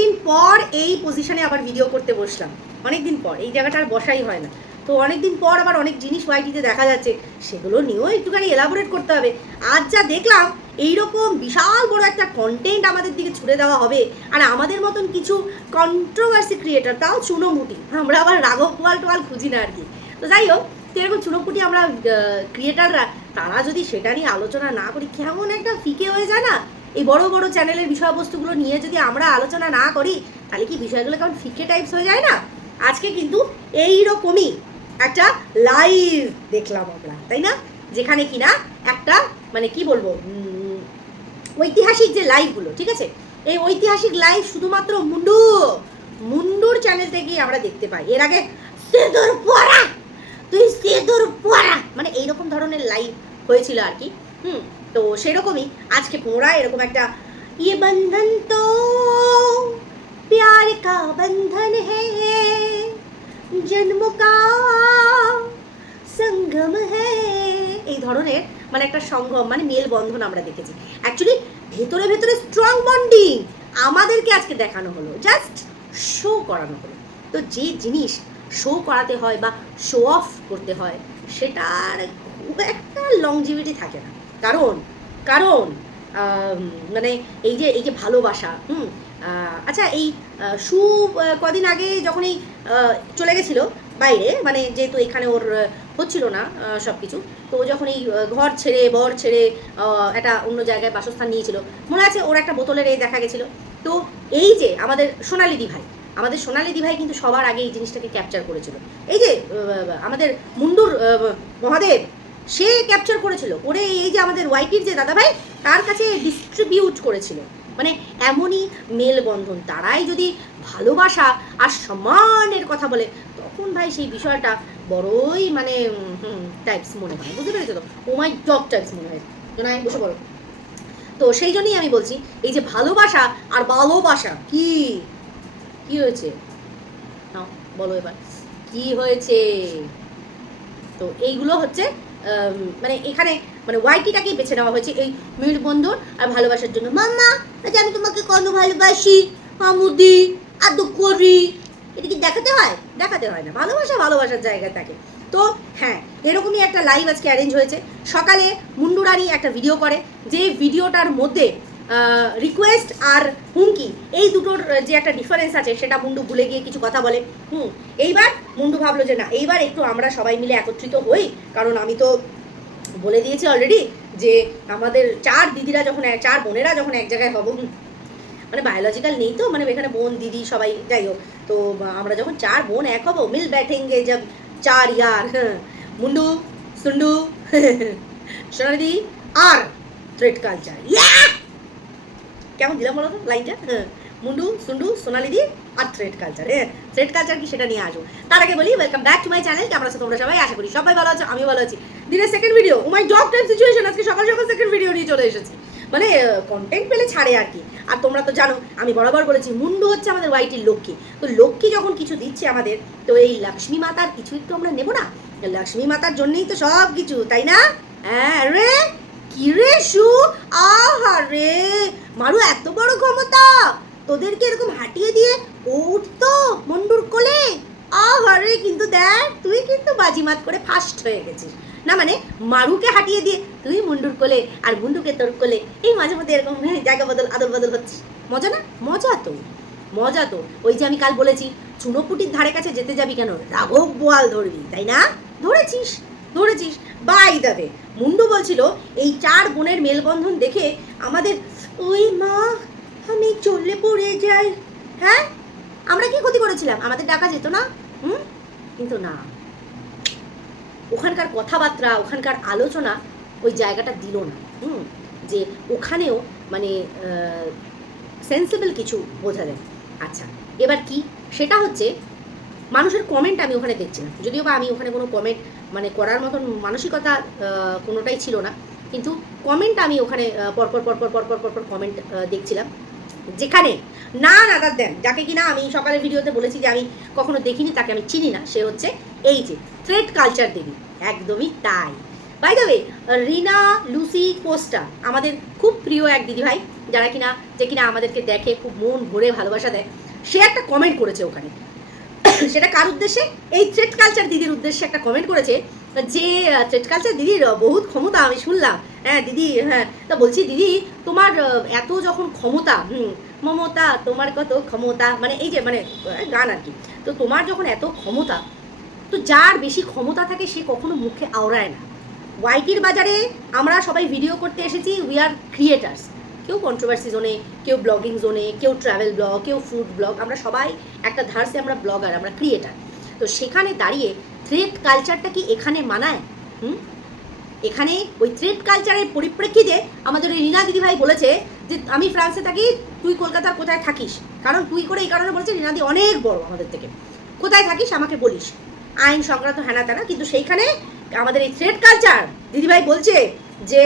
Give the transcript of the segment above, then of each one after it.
দিন পর এই পজিশনে আবার ভিডিও করতে বসলাম। অনেক দিন পর, এই জায়গাটা আর বসাই হয় না। তো অনেক দিন পর আবার অনেক জিনিস ওয়াইটিতে দেখা যাচ্ছে। সেগুলো নিয়েও একটুখানি এলাবোরেট করতে হবে। আজ যা দেখলাম, এইরকম বিশাল বড় একটা কন্টেন্ট আমাদের দিকে ছুড়ে দেওয়া হবে। আর আমাদের মতন কিছু কন্ট্রোভার্সি ক্রিয়েটার তাও চুনোমুটি। আমরা আবার রাঘব পোয়াল টোয়াল খুঁজি না আর কি। তো যাই হোক, তো এরকম চুনোপুটি আমরা ক্রিয়েটাররা তারা যদি সেটা নিয়ে আলোচনা না করি, কেমন একটা ফিকে হয়ে যায় না? এই বড় বড় চ্যানেলের বিষয়বস্তুগুলো নিয়ে যদি আমরা আলোচনা না করি, তাহলে কি বিষয়গুলো কেমন ফিকে টাইপস হয়ে যায় না? আজকে কিন্তু এই রকমই একটা লাইভ দেখলাম আমরা, তাই না? যেখানে কিনা একটা মানে কি বলব ঐতিহাসিক যে লাইভগুলো ঠিক আছে? এই ঐতিহাসিক লাইভ শুধুমাত্র মুন্ডু, মুন্ডুর চ্যানেল থেকেই আমরা দেখতে পাই। এর আগে সেদুর পড়া! তুই সেদুর পড়া! মানে এইরকম ধরনের লাইভ হয়েছিল আর কি। হুম তো সেরকমই আজকে পুনরায় এরকম একটা ইয়ে বন্ধন তো। প্যার কা বন্ধন হে, জন্ম কা সঙ্গম হে। এই ধরনের মানে একটা সঙ্গম মানে মেল বন্ধন আমরা দেখেছি। অ্যাকচুয়ালি ভেতরে ভেতরে স্ট্রং বন্ডিং আমাদেরকে আজকে দেখানো হলো। জাস্ট শো করানো হলো। তো যে জিনিস শো করাতে হয় বা শো অফ করতে হয়, সেটার খুব একটা লংজিভিটি থাকে না। কারণ কারণ মানে এই যে এই যে ভালোবাসা, হুম আচ্ছা এই সু কদিন আগে যখন এই চলে গেছিল বাইরে মানে যেহেতু এখানে ওর হচ্ছিল না সব কিছু তো ও যখন এই ঘর ছেড়ে, বর ছেড়ে একটা অন্য জায়গায় বাসস্থান নিয়েছিল, মনে আছে ওর একটা বোতলের এই দেখা গেছিল? তো এই যে আমাদের সোনালি দি ভাই আমাদের সোনালি দি ভাই কিন্তু সবার আগে এই জিনিসটাকে ক্যাপচার করেছিল। এই যে আমাদের মুন্ডুর মহাদেব সে ক্যাপচার করেছিল। করে এই যে আমাদের ওয়াইটির যে দাদা ভাই তার কাছে ডিস্ট্রিবিউট করেছিল। মানে এমনই মেলবন্ধন। তারাই যদি ভালোবাসা আর সম্মানের কথা বলে, তখন ভাই সেই বিষয়টা বড়ই মানে টাইপস মনে হয়। বুঝতে পেরেছ তো? ও মাই জব টাইপস মনে হয়। বসে বলো তো সেই জন্যই আমি বলছি, এই যে ভালোবাসা আর ভালোবাসা, কি? কি হয়েছে? বলো এবার। কি হয়েছে? তো এইগুলো হচ্ছে মানে এখানে মানে ওয়াইটিটাকেই বেছে নেওয়া হয়েছে এই মিল বন্ধুর আর ভালোবাসার জন্য। মাম্মা আচ্ছা আমি তোমাকে কত ভালোবাসি আমুদি আদু করি। এটা কি দেখাতে হয়? দেখাতে হয় না। ভালোবাসা ভালোবাসার জায়গায় থাকে। তো হ্যাঁ এরকমই একটা লাইভ আজকে অ্যারেঞ্জ হয়েছে। সকালে মুন্ডুরানি একটা ভিডিও করে, যে ভিডিওটার মধ্যে রিকোয়েস্ট আর হুমকি। এই দুটোর যে একটা ডিফারেন্স আছে, সেটা মুন্ডু ভুলে গিয়ে কিছু কথা বলে। হুম, এইবার মুন্ডু ভাবলো যে না, এইবার একটু আমরা সবাই মিলে একত্রিত হই। কারণ আমি তো বলে দিয়েছি অলরেডি যে আমাদের চার দিদিরা যখন চার বোনেরা যখন এক জায়গায় হব মানে বায়োলজিক্যাল নেই তো মানে এখানে বোন, দিদি সবাই, যাই হোক। তো আমরা যখন চার বোন এক হব, মিল ব্যাঠেঙ্গে জব চার ইয়ার মুন্ডু, সুন্ডু সোনাদি আর থ্রেড কালচার ইয়া! কেমন দিলাম বলো তো? লাইনটা? হ্যাঁ। মুন্ডু, সুন্ডু, সোনালিদি আর থ্রেড কালচার হ্যাঁ। থ্রেড কালচার কি সেটা নিয়ে আসব তার আগে বলি welcome back to my channel কেমন আছো তোমরা সবাই? আশা করি সবাই ভালো আছো আমি ভালো আছি। দিনের second video my job type situation আজকে সকাল সকাল সেকেন্ড ভিডিও নিয়ে চলে এসেছি। মানে কন্টেন্ট পেলে ছাড়ে আর কি। আর তোমরা তো জানো, আমি বরাবর বলেছি, মুন্ডু হচ্ছে আমাদের ওয়াইটির লক্ষ্মী। তো লক্ষ্মী যখন কিছু দিচ্ছে আমাদের, তো এই লক্ষ্মী মাতার কিছু একটু আমরা নেব না? লক্ষ্মী মাতার জন্যই তো সব কিছু তাই না? হ্যাঁ রে? কি রে সু? আহা রে মারু, এত বড় ক্ষমতা! তোদেরকে এরকম হাঁটিয়ে দিয়ে ও উঠতো মন্ডুর কোলে? আহা রে কিন্তু দেখ, তুই কিন্তু বাজিমাত করে ফার্স্ট হয়ে গেছিস। না মানে মারুকে হাঁটিয়ে দিয়ে তুই মুন্ডুর কোলে আর মুন্ডুকে তোর কোলে এই মাঝে মধ্যে এরকম জায়গা বদল, আদল বদল হচ্ছে মজা না? মজা তো। মজা তো। ওই যে আমি কাল বলেছি, চুনোপুটির ধারে কাছে যেতে যাবি কেন? রাঘব বোয়াল ধরবি, তাই না? ধরেছিস। ধরেছিস? বাই দাবে মুন্ডু বলছিল, এই চার বোনের মেলবন্ধন দেখে আমাদের ওই মা আমি চললে পড়ে যাই। হ্যাঁ? আমরা কি ক্ষতি করেছিলাম? আমাদের ডাকা যেত না? হুম? কিন্তু না। ওখানকার কথাবার্তা, ওখানকার আলোচনা ওই জায়গাটা দিল না। হুম? যে ওখানেও মানে সেন্সিবল কিছু বোঝা যায়। আচ্ছা এবার কি? সেটা হচ্ছে, মানুষের কমেন্ট আমি ওখানে দেখছিলাম। যদিও বা আমি ওখানে কোনো কমেন্ট মানে করার মতন মানসিকতা কোনোটাই ছিল না। কিন্তু কমেন্ট আমি ওখানে পরপর পরপর পরপর পরপর কমেন্ট দেখছিলাম। যেখানে না নাদার দেন যাকে কিনা আমি সকালের ভিডিওতে বলেছি যে আমি কখনো দেখিনি, তাকে আমি চিনি না। সে হচ্ছে এই যে থ্রেড কালচার দেবী। একদমই তাই। By the Rina, Lucy, Costa, আমাদের খুব প্রিয় এক দিদিভাই, যারা কিনা, যে কিনা আমাদেরকে দেখে খুব মন ভরে ভালোবাসা দেয়, সে একটা কমেন্ট করেছে ওখানে। সেটা কার উদ্দেশ্যে? এই থ্রেড কালচার দিদির উদ্দেশ্যে একটা কমেন্ট করেছে, যে থ্রেড কালচার দিদির বহুত ক্ষমতা, আমি শুনলাম। হ্যাঁ দিদি হ্যাঁ তা বলছি, দিদি, তোমার এত যখন ক্ষমতা, হুম, মমতা, তোমার কত ক্ষমতা মানে এই যে মানে গান আর কি, তো তোমার যখন এত ক্ষমতা, তো যার বেশি ক্ষমতা থাকে সে কখনো মুখে আওড়ায় না। ওয়াইটির বাজারে আমরা সবাই ভিডিও করতে এসেছি উই আর ক্রিয়েটার্স কেউ কন্ট্রোভার্সি জোনে কেউ ব্লগিং জোনে কেউ ট্রাভেল ব্লগ কেউ ফুড ব্লগ আমরা সবাই একটা ধারসে আমরা ব্লগার আমরা ক্রিয়েটার তো সেখানে দাঁড়িয়ে থ্রেড কালচারটা কি এখানে মানায়? হুম? এখানে ওই থ্রেড কালচারের পরিপ্রেক্ষিতে আমাদের রিনা দিদিভাই বলেছে যে, আমি ফ্রান্সে থাকি, তুই কলকাতার কোথায় থাকিস? কারণ তুই করে এই কারণে বলেছে রিনাদি অনেক বড় আমাদের থেকে। কোথায় থাকিস আমাকে বলিস। আইন সংক্রান্ত হ্যানা ত্যানা, কিন্তু সেইখানে আমাদের এই থ্রেড কালচার দিদিভাই বলছে যে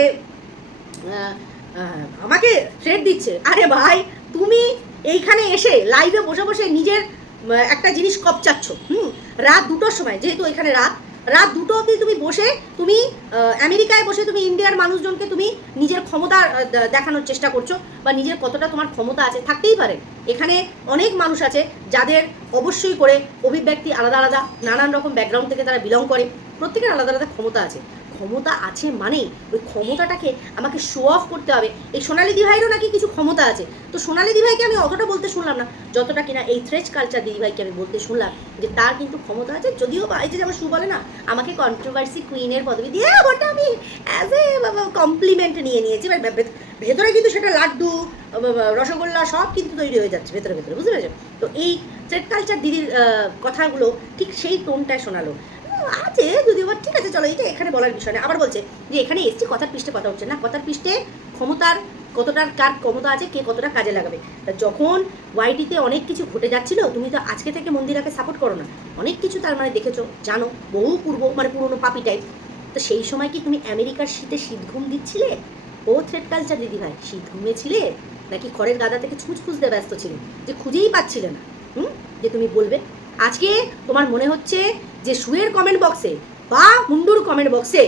আমাকে থ্রেড দিচ্ছে। আরে ভাই, তুমি এইখানে এসে লাইভে বসে বসে নিজের একটা জিনিস কপচাচ্ছ, হুম? রাত দুটোর সময়, যেহেতু এখানে রাত রাত দুটো অবধি তুমি বসে, তুমি আমেরিকায় বসে তুমি ইন্ডিয়ার মানুষজনকে তুমি নিজের ক্ষমতা দেখানোর চেষ্টা করছ, বা নিজের কতটা তোমার ক্ষমতা আছে থাকতেই পারে। এখানে অনেক মানুষ আছে যাদের অবশ্যই করে অভিব্যক্তি আলাদা আলাদা, নানান রকম ব্যাকগ্রাউন্ড থেকে তারা বিলং করে, প্রত্যেকের আলাদা আলাদা ক্ষমতা আছে। ক্ষমতা আছে মানেই? ওই ক্ষমতাটাকে আমাকে শো অফ করতে হবে। এই সোনালি দিভাইয়েরও নাকি কিছু ক্ষমতা আছে? তো সোনালি দিভাইকে আমি অতটা বলতে শুনলাম না। যতটা কিনা এই থ্রেজ কালচার দিদিভাইকে আমি বলতে শুনলাম যে তার কিন্তু ক্ষমতা আছে। যদিও বা এই যে যেমন শু বলে না, আমাকে কন্ট্রোভার্সি কুইনের পদবি দিয়ে ওটা আমি অ্যাজ এ কমপ্লিমেন্ট নিয়ে নিয়েছি। এবার ভেতরে কিন্তু সেটা লাড্ডু রসগোল্লা সব কিন্তু তৈরি হয়ে যাচ্ছে ভেতরে ভেতরে, বুঝতে পেরেছ তো এই থ্রেড কালচার দিদির কথাগুলো ঠিক সেই টোনটায় শোনালো। আছে যদি ঠিক আছে, চলো এটা এখানে বলার বিষয় না। আবার বলছে যে এখানে এসছি কথার পৃষ্ঠে কথা হচ্ছে না। কথার পৃষ্ঠে ক্ষমতার, কতটার, কার ক্ষমতা আছে, কে কতটা কাজে লাগাবে। তা যখন ওয়াইটিতে অনেক কিছু ঘটে যাচ্ছিল, তুমি তো আজকে থেকে মন্দিরাকে সাপোর্ট করো না। অনেক কিছু তার মানে দেখেছ, জানো, বহু পূর্ব মানে পুরনো পাপি টাইপ তো সেই সময় কি তুমি আমেরিকার শীতে শীত ঘুম দিচ্ছিলে? ও থ্রেড কালচার দিদি ভাই শীত ঘুমিয়েছিলে নাকি খড়ের গাদা থেকে ছুঁচ খুঁজতে ব্যস্ত ছিলে? যে খুঁজেই পাচ্ছিলে না। হুম? যে তুমি বলবে আজকে তোমার মনে হচ্ছে যে শুয়ের কমেন্ট বক্সে বা মুন্ডুর কমেন্ট বক্সে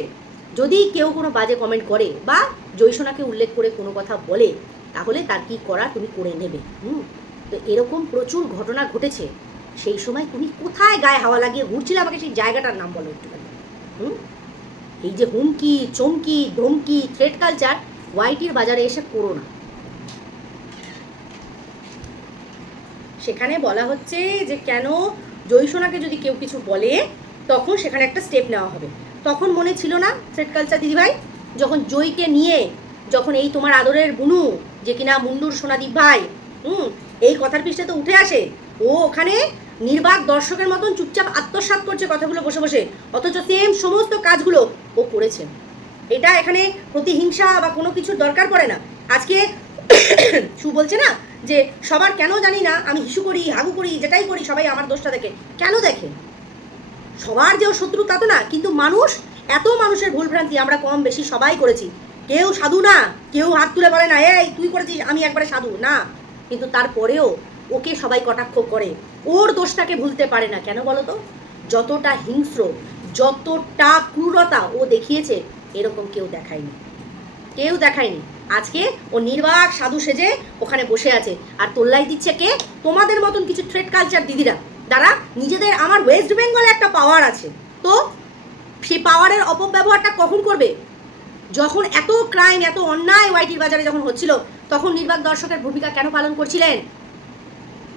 যদি কেউ কোনো বাজে কমেন্ট করে বা জৈসনাকে উল্লেখ করে কোনো কথা বলে, তাহলে তার কি করা তুমি করে নেবে, হুম? তো এরকম প্রচুর ঘটনা ঘটেছে, সেই সময় তুমি কোথায় গায়ে হাওয়া লাগিয়ে ঘুরছিলে আমাকে সেই জায়গাটার নাম বলো একটুখানি, হুম? এই যে হুমকি, চমকি, ধমকি থ্রেড কালচার ওয়াইটির বাজারে এসে করো না। সেখানে বলা হচ্ছে যে কেন জৈসোনাকে যদি কেউ কিছু বলে, তখন সেখানে একটা স্টেপ নেওয়া হবে। তখন মনে ছিল না থ্রেড কালচার দিদিভাই? যখন জয়কে নিয়ে, যখন এই তোমার আদরের বুনু, যে কিনা মুন্ডুর সোনাদীপ ভাই, হুম, এই কথার পৃষ্ঠে তো উঠে আসে। ও ওখানে নির্বাক দর্শকের মতন চুপচাপ আত্মসাৎ করছে কথাগুলো বসে বসে, অথচ সেম সমস্ত কাজগুলো ও করেছে। এটা এখানে প্রতিহিংসা বা কোনো কিছুর দরকার পড়ে না। আজকে সু বলছে না যে সবার কেন জানি না, আমি হিসু করি, হাগু করি, যেটাই করি, সবাই আমার দোষটা দেখে। কেন দেখে? সবার যে শত্রু, তা তো না, কিন্তু মানুষ, এত মানুষের ভুলভ্রান্তি আমরা কম বেশি সবাই করেছি। কেউ সাধু না, কেউ হাত তুলে বলে না, এই, তুই করেছিস, আমি একবারে সাধু। না, কিন্তু তারপরেও ওকে সবাই কটাক্ষ করে। ওর দোষটাকে ভুলতে পারে না। কেন বলো তো? যতটা হিংস্র, যতটা ক্রূরতা ও দেখিয়েছে, এরকম কেউ দেখায়নি। কেউ দেখায়নি। আজকে ও নির্বাক সাধু সেজে ওখানে বসে আছে। আর তোল্লাই দিচ্ছে কে? তোমাদের মতন কিছু থ্রেড কালচার দিদিরা। যারা নিজেদের আমার ওয়েস্ট বেঙ্গলে একটা পাওয়ার আছে। তো সেই পাওয়ারের অপব্যবহারটা কখন করবে? যখন এত ক্রাইম এত অন্যায় ওয়াইটির বাজারে যখন হচ্ছিল, তখন নির্বাক দর্শকের ভূমিকা কেন পালন করছিলেন?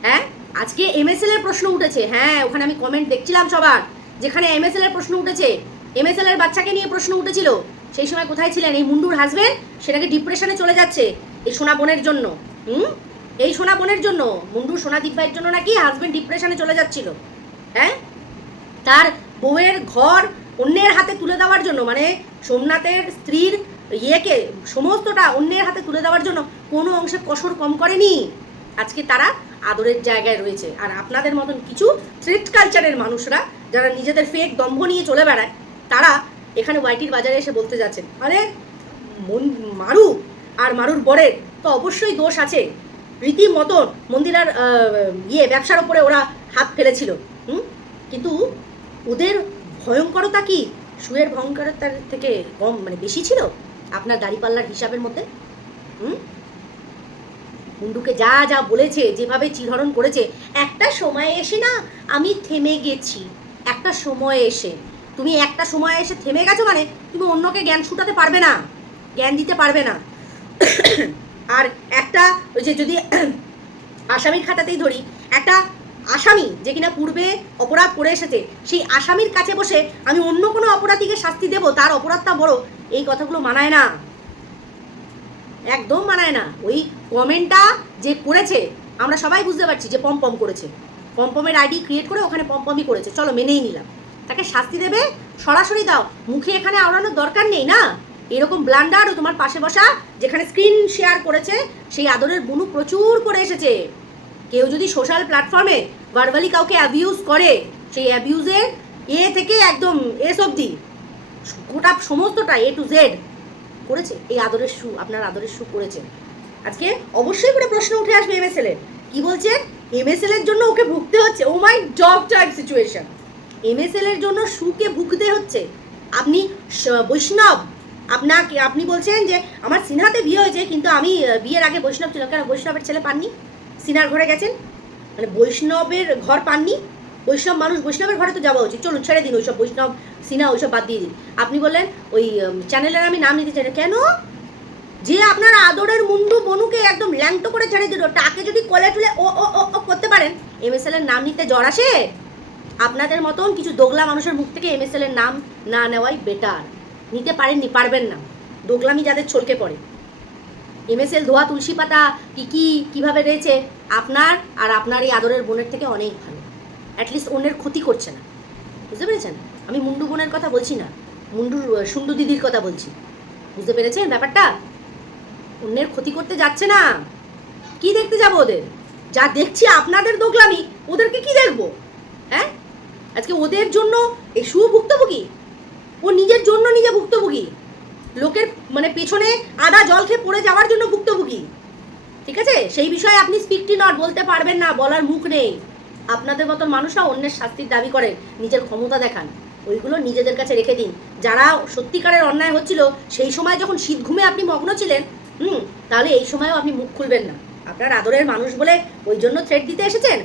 হ্যাঁ? আজকে এম এমএসএল এর প্রশ্ন উঠেছে। হ্যাঁ ওখানে আমি কমেন্ট দেখছিলাম সবার। যেখানে এম এস এমএসএল এর প্রশ্ন উঠেছে এমএসএল এর বাচ্চাকে নিয়ে প্রশ্ন উঠেছিল। সেই সময় কোথায় ছিলেন? এই মুন্ডুর হাজবেন্ড সেটাকে ডিপ্রেশনে চলে যাচ্ছে? এই সোনা বোনের জন্য। হুম? এই সোনা বোনের জন্য? মুন্ডুর সোনা দিব্যাইয়ের জন্য নাকি হাজবেন্ড ডিপ্রেশনে চলে যাচ্ছিল? হ্যাঁ? তার বউয়ের ঘর অন্যের হাতে তুলে দেওয়ার জন্য মানে সোমনাথের স্ত্রীর ইয়েকে, সমস্তটা অন্যের হাতে তুলে দেওয়ার জন্য কোনো অংশে কসর কম করেনি। আজকে তারা আদরের জায়গায় রয়েছে। আর আপনাদের মতন কিছু থ্রেড কালচারের মানুষরা, যারা নিজেদের ফেক দম্ভ নিয়ে চলে বেড়ায়, তারা এখানে ওয়াইটির বাজারে এসে বলতে যাচ্ছেন, আরে, মন, মারু আর মারুর বরের তো অবশ্যই দোষ আছে। রীতিমতন মন্দিরার ইয়ে ব্যবসার ওপরে ওরা হাত ফেলেছিল, হুম? কিন্তু ওদের ভয়ঙ্করতা কি? সুয়ের ভয়ঙ্করতার থেকে কম মানে বেশি ছিল আপনার দাড়িপাল্লার হিসাবের মধ্যে? হুম? মুন্ডুকে যা যা বলেছে, যেভাবে চিরহরণ করেছে, একটা সময়ে এসে না আমি থেমে গেছি, একটা সময়ে এসে। তুমি একটা সময় এসে থেমে গেছো মানে তুমি অন্যকে জ্ঞান ছুটাতে পারবে না। জ্ঞান দিতে পারবে না। আর একটা ওই যে যদি আসামির খাতাতেই ধরি, একটা আসামি যে কিনা পূর্বে অপরাধ করে এসেছে, সেই আসামির কাছে বসে আমি অন্য কোনো অপরাধীকে শাস্তি দেব, তার অপরাধটা বড়, এই কথাগুলো মানায় না। একদম মানায় না। ওই কমেন্টটা যে করেছে, আমরা সবাই বুঝতে পারছি যে পম পম করেছে। পমপমের আইডি ক্রিয়েট করে ওখানে পমপমই করেছে। চলো মেনেই নিলাম। তাকে শাস্তি দেবে? সরাসরি দাও। মুখে এখানে আওড়ানোর দরকার নেই, না? এরকম ব্লান্ডার ও তোমার পাশে বসা, যেখানে স্ক্রিন শেয়ার করেছে, সেই আদরের বুনু প্রচুর করে এসেছে। কেউ যদি সোশ্যাল প্ল্যাটফর্মে ভার্বালি কাউকে অ্যাবিউজ করে, সেই অ্যাবিউজের এ থেকে একদম এস অবধি, গোটা সমস্তটা এ টু জেড করেছে। এই আদরের শু আপনার আদরের শু করেছে। আজকে অবশ্যই করে প্রশ্ন উঠে আসবে এমএসএল এর। কি বলছেন এমএসএল এর জন্য ওকে ভুগতে হচ্ছে। ও my job type situation MSL এর জন্য সুকে ভুগতে হচ্ছে। আপনি বৈষ্ণব, আপনাকে, আপনি বলছেন যে আমার সিনহাতে বিয়ে হয়েছে, কিন্তু আমি বিয়ের আগে বৈষ্ণব ছিলাম। কেন বৈষ্ণবের ছেলে পাননি? সিনার ঘরে গেছেন? মানে বৈষ্ণবের ঘর পাননি? বৈষ্ণব মানুষ বৈষ্ণবের ঘরে তো যাওয়া উচিত। চলুন, ছেড়ে দিন ওইসব বৈষ্ণব সিনা ওইসব বাদ দিয়ে দিন। আপনি বললেন ওই চ্যানেলের আমি নাম নিতে চাই না। কেন? যে আপনার আদরের মুন্ডু বনুকে একদম ল্যাংটো করে ছেড়ে দিল। তাকে যদি কলে টুলে ও ও ও করতে পারেন এমএসএল এর নাম নিতে জ্বর আসে? আপনাদের মতন কিছু দোগলা মানুষের মুখ থেকে এমএসএল এর নাম না নেওয়াই বেটার নিতে পারেননি, পারবেন না। দোগলামি যাদের ছলকে পড়ে। এমএসএল ধোয়া তুলসী পাতা কি কি, কীভাবে রয়েছে, আপনার আর আপনার এই আদরের বোনের থেকে অনেক ভালো। অ্যাটলিস্ট অন্যের ক্ষতি করছে না। বুঝতে পেরেছেন? আমি মুন্ডু বোনের কথা বলছি না। মুন্ডুর সুন্ডু দিদির কথা বলছি। বুঝতে পেরেছেন ব্যাপারটা? অন্যের ক্ষতি করতে যাচ্ছে না। কি দেখতে যাব ওদের? যা দেখছি আপনাদের দোগলামি, ওদেরকে কি দেখব? আজকে ওদের জন্য এই শু ভুক্তভোগী? ও নিজের জন্য নিজে ভুক্তভোগী। লোকের মানে পেছনে আদা জল খেয়ে পড়ে যাওয়ার জন্য ভুক্তভোগী। ঠিক আছে? সেই বিষয়ে আপনি স্পিকটি নট বলতে পারবেন না, বলার মুখ নেই। আপনাদের মতন মানুষরা অন্যের শাস্তির দাবি করে, নিজের ক্ষমতা দেখান। ওইগুলো নিজেদের কাছে রেখে দিন। যারা সত্যিকারের অন্যায় হচ্ছিল, সেই সময় যখন শীত ঘুমে আপনি মগ্ন ছিলেন, হুম, তাহলে এই সময়ও আপনি মুখ খুলবেন না। আপনার আদরের মানুষ বলে ওই জন্য থ্রেড দিতে এসেছেন?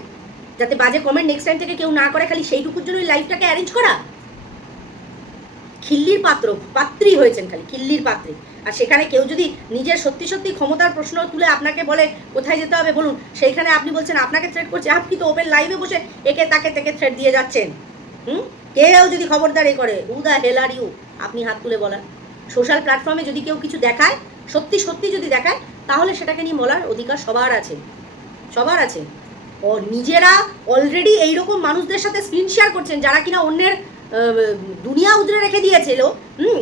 যাতে বাজে কমেন্ট নেক্সট টাইম থেকে কেউ না করে, খালি সেইটুকুর জন্য লাইফটাকে অ্যারেঞ্জ করা। খিল্লির পাত্র, পাত্রী হয়েছেন খালি, খিল্লির পাত্রী। আর সেখানে কেউ যদি নিজের সত্যি সত্যি ক্ষমতার প্রশ্ন তুলে আপনাকে বলে, কোথায় যেতে হবে বলুন, সেইখানে আপনি বলছেন, আপনাকে থ্রেড করছে, আপনি তো ওপেন লাইভে বসে একে তাকে থেকে থ্রেড দিয়ে যাচ্ছেন। হুম? কেউ যদি খবরদারি করে who the hell are you আপনি হাত তুলে বলার। সোশ্যাল প্ল্যাটফর্মে যদি কেউ কিছু দেখায়, সত্যি সত্যি যদি দেখায়, তাহলে সেটাকে নিয়ে বলার অধিকার সবার আছে। সবার আছে। ও নিজেরা অলরেডি এইরকম মানুষদের সাথে স্ক্রিন শেয়ার করছেন যারা কিনা অন্যের দুনিয়া উজড়ে রেখে দিয়েছিল হুম?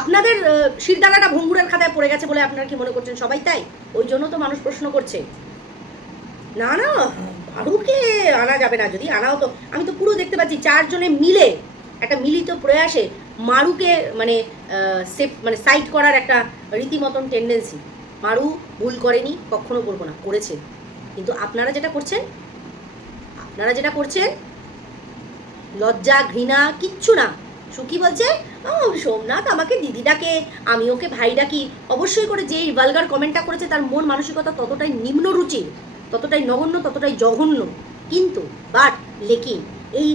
আপনাদের আহ, শিরদানাটা ভঙ্গুরের খাতায় পড়ে গেছে বলে আপনারা কি মনে করছেন? সবাই তাই? ওই জন্য তো মানুষ প্রশ্ন করছে। না না ভারুকে আনা যাবে না যদি আনাও তো আমি তো পুরো দেখতে পাচ্ছি চারজনে মিলে একটা মিলিত প্রয়াসে মারুকে মানে সেফ মানে সাইড করার একটা রীতিমতন টেন্ডেন্সি মারু ভুল করেনি কখনো বলব না করেছে। কিন্তু আপনারা যেটা করছেন, আপনারা যেটা করছেন, লজ্জা, ঘৃণা, কিচ্ছু না। সুখী বলছে, ও, সোমনাথ আমাকে দিদি ডাকে, আমি ওকে ভাই ডাকি। অবশ্যই করে যেই ভালগার কমেন্টটা করেছে, তার মন মানসিকতা ততটাই নিম্ন রুচির, ততটাই নগণ্য, ততটাই জঘন্য। কিন্তু বাট লেকিন, এই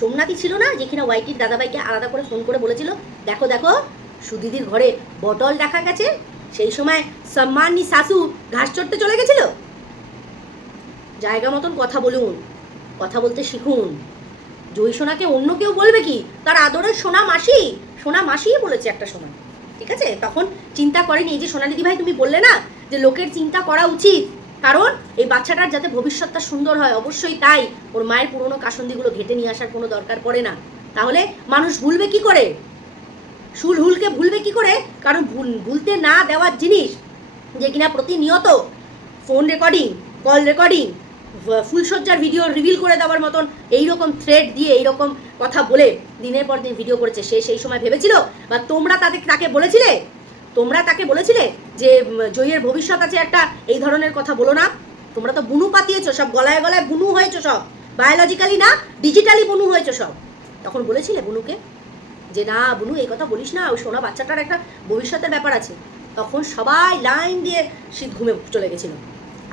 সোমনাথই ছিল না যে কিনা ওয়াইটির দাদাভাইকে আলাদা করে ফোন করে বলেছিল, দেখো দেখো, সুদিদির ঘরে বটল দেখা গেছে, সেই সময় সম্মানী শাশু ঘাস চড়তে চলে গেছিল? জায়গা মতন কথা বলুন, কথা বলতে শিখুন। জয় সোনাকে অন্য কেউ বলবে কি? তার আদরের সোনা মাসি? সোনা মাসিই বলেছে একটা সময়। ঠিক আছে? তখন চিন্তা করেনি এই যে সোনালিদি ভাই তুমি বললে না যে লোকের চিন্তা করা উচিত। কারণ এই বাচ্চাটার যাতে ভবিষ্যৎটা সুন্দর হয়, অবশ্যই তাই। ওর মায়ের পুরনো কাসন্দিগুলো ঘেটে নিয়ে আসার কোনো দরকার পড়ে না। তাহলে মানুষ ভুলবে কি করে? শুল হুলকে ভুলবে কি করে? কারণ ভুল, ভুলতে না দেওয়ার জিনিস যে কিনা প্রতিনিয়ত ফোন রেকর্ডিং কল রেকর্ডিং ফুলসজ্জার ভিডিও রিভিল করে দেওয়ার মতন এইরকম থ্রেড দিয়ে এইরকম কথা বলে দিনের পর দিন ভিডিও করেছে। সে সেই সময় ভেবেছিল বা তোমরা তাদের, তাকে বলেছিলে? তোমরা তাকে বলেছিলে যে জয়ের ভবিষ্যৎ আছে একটা, এই ধরনের কথা বলো না। তোমরা তো বুনু পাতিয়েছো সব, গলায় গলায় বুনু হয়েছো সব। বায়োলজিক্যালি না ডিজিটালি বুনু হয়েছো সব। তখন বলেছিলে বুনুকে যে, না বুনু, এই কথা বলিস না, ওই সোনা বাচ্চাটার একটা ভবিষ্যতের ব্যাপার আছে। তখন সবাই লাইন দিয়ে শীত ঘুমে চলে গেছিল।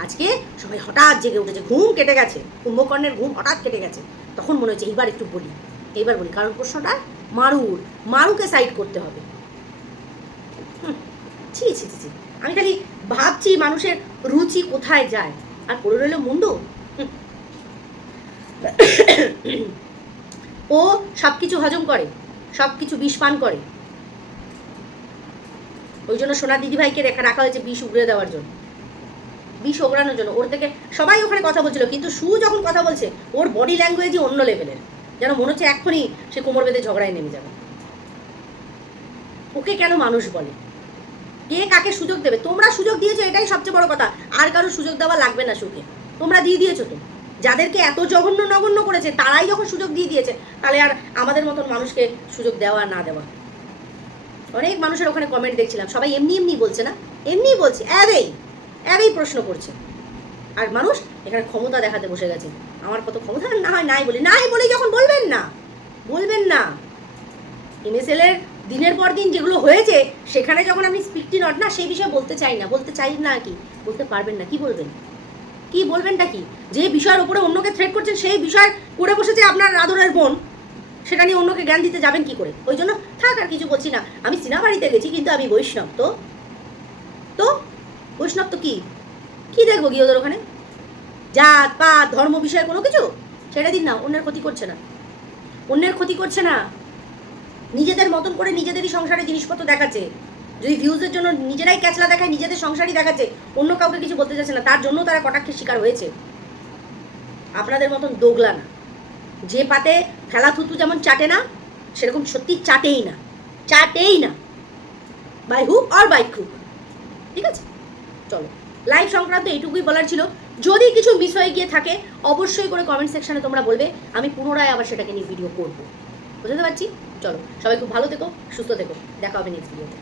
আজকে সবাই হঠাৎ জেগে উঠেছে, ঘুম কেটে গেছে, কুম্ভকর্ণের ঘুম হঠাৎ কেটে গেছে তখন মনে হচ্ছে এইবার একটু বলি, এইবার বলি, কারণ প্রশ্নটা মারুর, মারুকে সাইড করতে হবে ছি ছি ছি। আমি খালি ভাবছি মানুষের রুচি কোথায় যায়, আর পড়ে রইল মুন্ডু। ও সব কিছু হজম করে সব কিছু বিষ পান করে ওই জন্য সোনা দিদিভাইকে রেখা রাখা হয়েছে বিষ উগড়ে দেওয়ার জন্য বিষ ওগড়ানোর জন্য। ওর থেকে সবাই ওখানে কথা বলছিল, কিন্তু সু যখন কথা বলছে, ওর বডি ল্যাঙ্গুয়েজই অন্য লেভেলের যেন মনে হচ্ছে এক্ষুনি সে কোমর বেঁধে ঝগড়ায় নেমে যাবে। ওকে কেন মানুষ বলে? কে কাকে সুযোগ দেবে? তোমরা সুযোগ দিয়েছ, এটাই সবচেয়ে বড় কথা। আর কারও সুযোগ দেওয়া লাগবে না সুখে তোমরা দিয়ে দিয়েছ তো। যাদেরকে এত জঘন্য নগণ্য করেছে, তারাই যখন সুযোগ দিয়ে দিয়েছে, তাহলে আর আমাদের মতন মানুষকে সুযোগ দেওয়া না দেওয়া। অনেক মানুষের ওখানে কমেন্ট দেখছিলাম। সবাই এমনি এমনি বলছে না? এমনি বলছে। অ্যাবেই অ্যাবেই প্রশ্ন করছে। আর মানুষ এখানে ক্ষমতা দেখাতে বসে গেছে। আমার কত ক্ষমতা? না হয় নাই বলি। নাই বলে যখন বলবেন না। বলবেন না। এমএসএল এর দিনের পর দিন যেগুলো হয়েছে, সেখানে যখন আপনি স্পিকটি নট না, সেই বিষয়ে বলতে চাই না। বলতে চাই না কি? বলতে পারবেন না। কি বলবেন? কি বলবেনটা কি? যে বিষয়ের উপরে অন্যকে থ্রেট করছেন, সেই বিষয় করে বসেছে আপনার আদরের বোন। সেটা নিয়ে অন্যকে জ্ঞান দিতে যাবেন কি করে? ওই জন্য থাক, আর কিছু বলছি না। আমি সিনেমা বাড়িতে গেছি, কিন্তু আমি বৈষ্ণব, তো? তো? বৈষ্ণব তো কি? কি দেখব গিয়ে ওদের ওখানে? জাত, পাত, ধর্ম, বিষয়ে, কোনো কিছু? ছেড়ে দিন না, অন্যের ক্ষতি করছে না। অন্যের ক্ষতি করছে না। নিজেদের মতন করে নিজেদেরই সংসারে জিনিসপত্র দেখাচ্ছে। যদি ভিউজের জন্য নিজেরাই ক্যাচলা দেখায়, নিজেদের সংসারই দেখাচ্ছে, অন্য কাউকে কিছু বলতে যাচ্ছে না, তার জন্য তারা কটাক্ষের শিকার হয়েছে। আপনাদের মতন দোগলা না। যে পাতে ফেলা থুতু যেমন চাটে না, সেরকম সত্যি চাটেই না। চাটেই না। বাই হুক আর বাই ক্রুক ঠিক আছে? চলো। লাইভ সংক্রান্ত এইটুকুই বলার ছিল। যদি কিছু মিস হয়ে গিয়ে থাকে, অবশ্যই করে কমেন্ট সেকশনে তোমরা বলবে, আমি পুনরায় আবার সেটাকে নিয়ে ভিডিও করব। বুঝতে পারছি? চলো, সবাই খুব ভালো থেকো, সুস্থ থেকো। দেখা হবে নেক্সট ভিডিওতে